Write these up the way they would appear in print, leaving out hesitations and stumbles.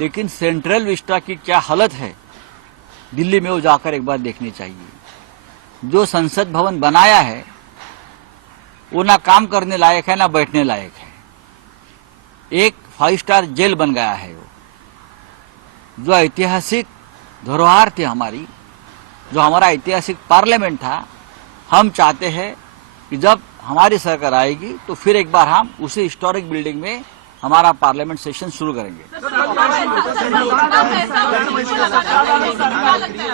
लेकिन central Vista की क्या हालत है दिल्ली में वो जाकर एक बार देखनी चाहिए। जो संसद भवन बनाया है वो ना काम करने लायक है ना बैठने लायक है। एक 5 स्टार जेल बन गया है वो। जो ऐतिहासिक धरोहर थी हमारी, जो हमारा ऐतिहासिक पार्लियामेंट था, हम चाहते हैं कि जब हमारी सरकार आएगी तो फिर एक बार हम उसी हिस्टोरिक बिल्डिंग में हमारा पार्लियामेंट सेशन शुरू करेंगे।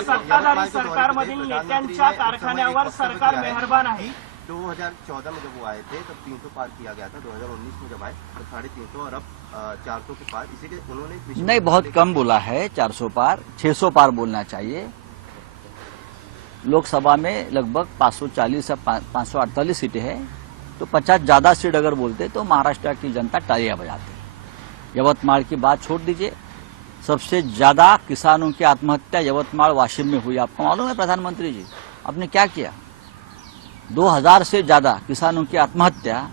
सत्ताधारी सरकारमधील नेत्यांच्या कारखान्यावर सरकार मेहरबान आहे। 2014 में जब वो आए थे तब 300 पार किया गया था। 2019 में जब आए तो 350 और अब 400 के पार। इसी के उन्होंने नहीं, बहुत कम बोला है 400 पार, 600 पार बोलना चाहिए। लोकसभा में लगभग 540 या 548 सीटें हैं, तो 50 ज्यादा सीट अगर बोलते तो महाराष्ट्र की जनता तालियां बजाते। यवतमाल की बात छोड़ दीजिए, सबसे ज्यादा किसानों की आत्महत्या यवतमाल वाशिम में हुई। आपको मालूम है प्रधानमंत्री जी आपने क्या किया? 2000 से ज्यादा किसानों की आत्महत्या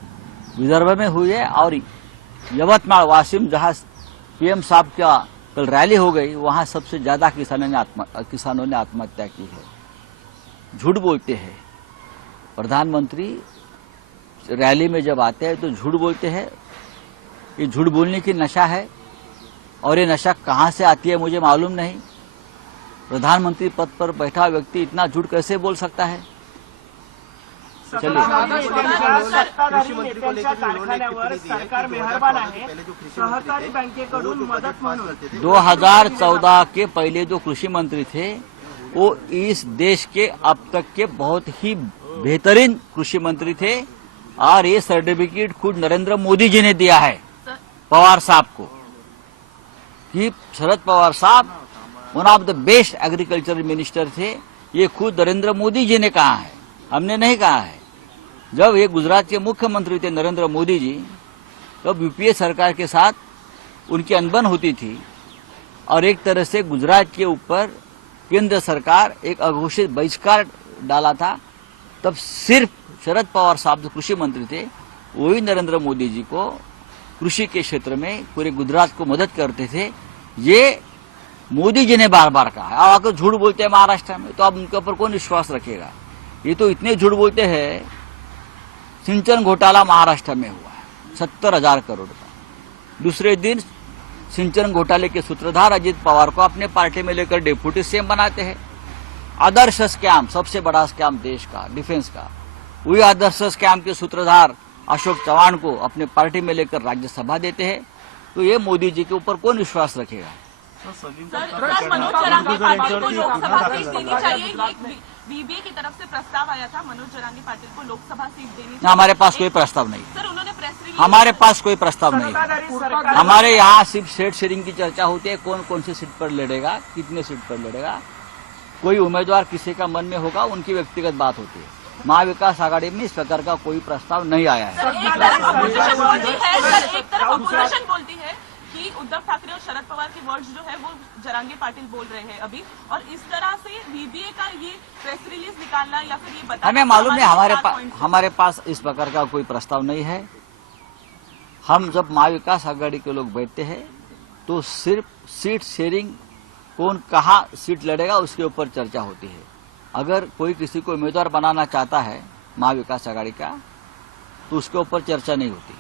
विदर्भ में हुई है। और यवतमाल वाशिम जहां पीएम साहब का कल रैली हो गई, वहां सबसे ज्यादा किसानों ने आत्महत्या की है। झूठ बोलते हैं प्रधानमंत्री, रैली में जब आते हैं तो झूठ बोलते हैं। ये झूठ बोलने की नशा है, और ये नशा कहां से आती है मुझे मालूम नहीं। प्रधानमंत्री पद पर बैठा व्यक्ति इतना झूठ कैसे बोल सकता है? सत्ताधारी नेत्यांच्या कारखान्यावर सरकार मेहरबान आहे। सहकारी बँकेकडून मदत म्हणून 2014 के पहले जो कृषि मंत्री थे वो इस देश के अब तक के बहुत ही बेहतरीन कृषि मंत्री थे। और ये सर्टिफिकेट खुद नरेंद्र मोदी जी ने दिया है पवार साहब को कि शरद पवार साहब one of the best agriculture minister थे। ये खुद नरेंद्र मोदी जी ने कहा है, हमने नहीं कहा है। जब ये गुजरात के मुख्यमंत्री थे नरेंद्र मोदी जी, तब यूपीए सरकार के साथ उनकी अनबन होती थी और एक तरह से गुजरात के ऊपर केंद्र सरकार एक अघोषित बहिष्कार डाला था। तब सिर्फ शरद पवार साहब जो कृषि मंत्री थे वही नरेंद्र मोदी जी को कृषि के क्षेत्र में पूरे गुजरात को मदद करते थे। ये मोदी जी ने बार बार कहा है। अब आकर झूठ बोलते हैं महाराष्ट्र में, तो अब उनके ऊपर कौन विश्वास रखेगा? ये तो इतने झूठ बोलते हैं। सिंचन घोटाला महाराष्ट्र में हुआ है 70,000 करोड़ का। दूसरे दिन सिंचन घोटाले के सूत्रधार अजित पवार को अपने पार्टी में लेकर डिप्टी सीएम बनाते हैं। आदर्श स्कैम, सबसे बड़ा स्कैम देश का डिफेंस का, वही आदर्श स्कैम के सूत्रधार अशोक चव्हाण को अपने पार्टी में लेकर राज्यसभा देते हैं। तो ये मोदी जी के ऊपर कौन विश्वास रखेगा? मनोज जरांगे पाटिल को लोकसभा सीट देनी चाहिए। बीबीए की तरफ से प्रस्ताव आया था मनोज जरांगे पाटिल को लोकसभा सीट देनी चाहिए। हमारे पास कोई प्रस्ताव नहीं। सर उन्होंने प्रेस रिलीज, हमारे पास कोई प्रस्ताव नहीं है। हमारे यहाँ सिर्फ सीट शेयरिंग की चर्चा होती है, कौन कौन सी सीट पर लड़ेगा, कितने सीट पर लड़ेगा। कोई उम्मीदवार किसी का मन में होगा, उनकी व्यक्तिगत बात होती है। महाविकास आघाड़ी में इस प्रकार का कोई प्रस्ताव नहीं आया है। एक तरफ अपोजिशन बोलती है कि उद्धव ठाकरे और शरद पवार के वर्ड्स जो है वो जरांगे पाटिल बोल रहे हैं अभी, और इस तरह से बीबीए का ये प्रेस रिलीज निकालना या फिर ये बताना, हमें मालूम नहीं। हमारे पास इस प्रकार का कोई प्रस्ताव नहीं है। हम जब महाविकास आघाड़ी के लोग बैठते हैं तो सिर्फ सीट शेयरिंग, कौन कहाँ सीट लड़ेगा उसके ऊपर चर्चा होती है। अगर कोई किसी को उम्मीदवार बनाना चाहता है महाविकास आघाड़ी का, तो उसके ऊपर चर्चा नहीं होती।